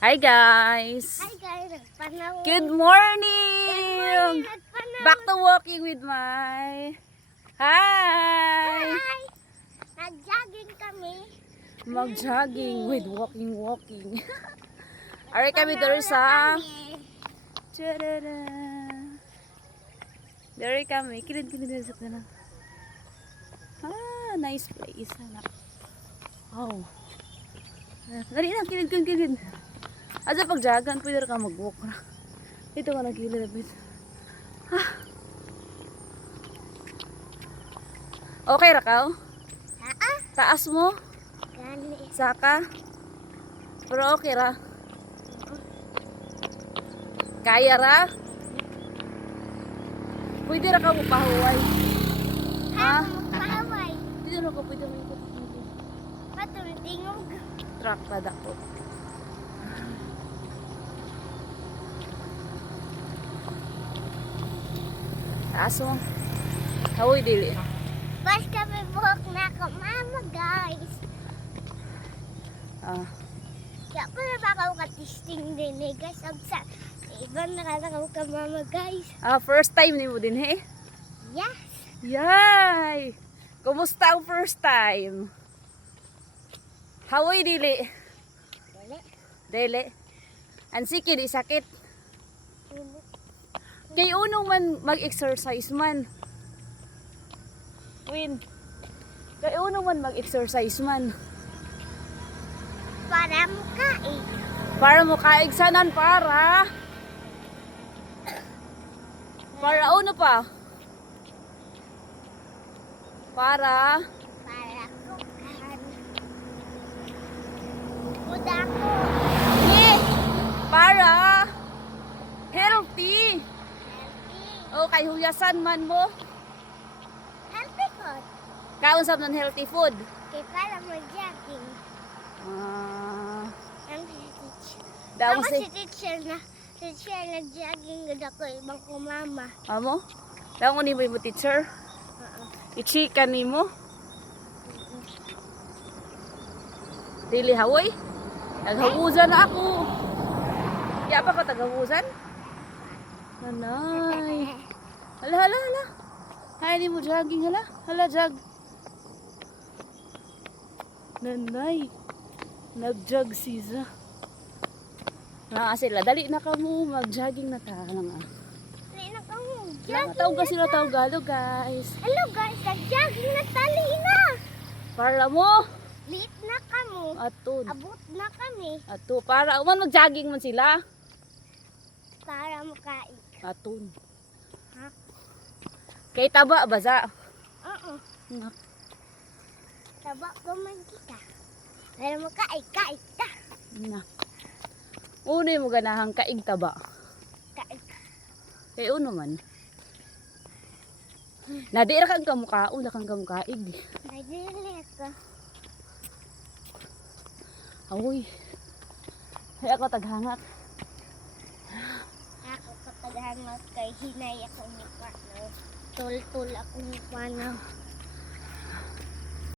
Hi guys! Hi guys, nagpanaw. Good morning! Nagpanaw. Back to walking with my... Hi! Hi! Nag-jogging kami. Mag-jogging with walking. Alright kami Panaw dari na sa... kami. Tadada! Dari kami. Kilid dari sa tanah. Ah, nice place. Oh. Dali na, kilid. Asa pag-jagan, pwede ka mag-walk na. Dito ka nagkilid. Ah. Okay ra ka? Taas mo? Gani. Saka? Pero okay ra? Kaya ra? Pwede ra ka mapahuway? Ha? Magpahaway. Dito na ka pwede may ikot. Patultingog. Truck pa dako. Taas mo. Hawoy dili. Bas kami buhok na ako, mama guys. Ah. Kaya pala baka ako katisting din eh guys. Sa ibang nakatakaw ka mama guys. First time ni mo din eh. Yes. Yay! Kumusta ang first time? Hawoy dili. Dali. Dili. Ansiki di sakit. Kay unong man mag-exercise man. Win. Kay unong man mag-exercise man. Para mo kain. Para mo kaigsanan para ano pa? Para Kukan. Kuda ko. para healthy. Healthy. O kay huyasan man mo. Healthy ko. Kausap ng healthy food. Kaya para mo jogging. Ang teacher. Daw Ako si si teacher nag-jogging gud ako ibang ko mama. amo. Daw ni mo teacher. I-chika nimo. Dili hawoy. Naghawusan na ako. Di pa ka tagawusan? Nanay. Hala. Hay ni mo jogging hala. Hala jog. Nanay. Nag-jog siya. Sila. Dali na ka mo. Mag-jogging na ta. Dali na ko Tawag ka sila Tagalog guys. Hello guys, nag-jogging na tali na. Para mo. Late na kamo. Atun. Abot na kami Ato. Para mag-jogging man sila. para makain. Atun. Ha? Kay taba baza. Oo. Nga. Taba ko man kita. Para makain ta. Na. Uno mo ganahang kaig taba. Kain. Kay uno man. Nadira kang kamukha, una kang kamukaig. Nadili ko. Awoy. Ay ako taghangak. Ako kapag hangat kay hinay ako ni Pano. Tul-tul ako ni Pano.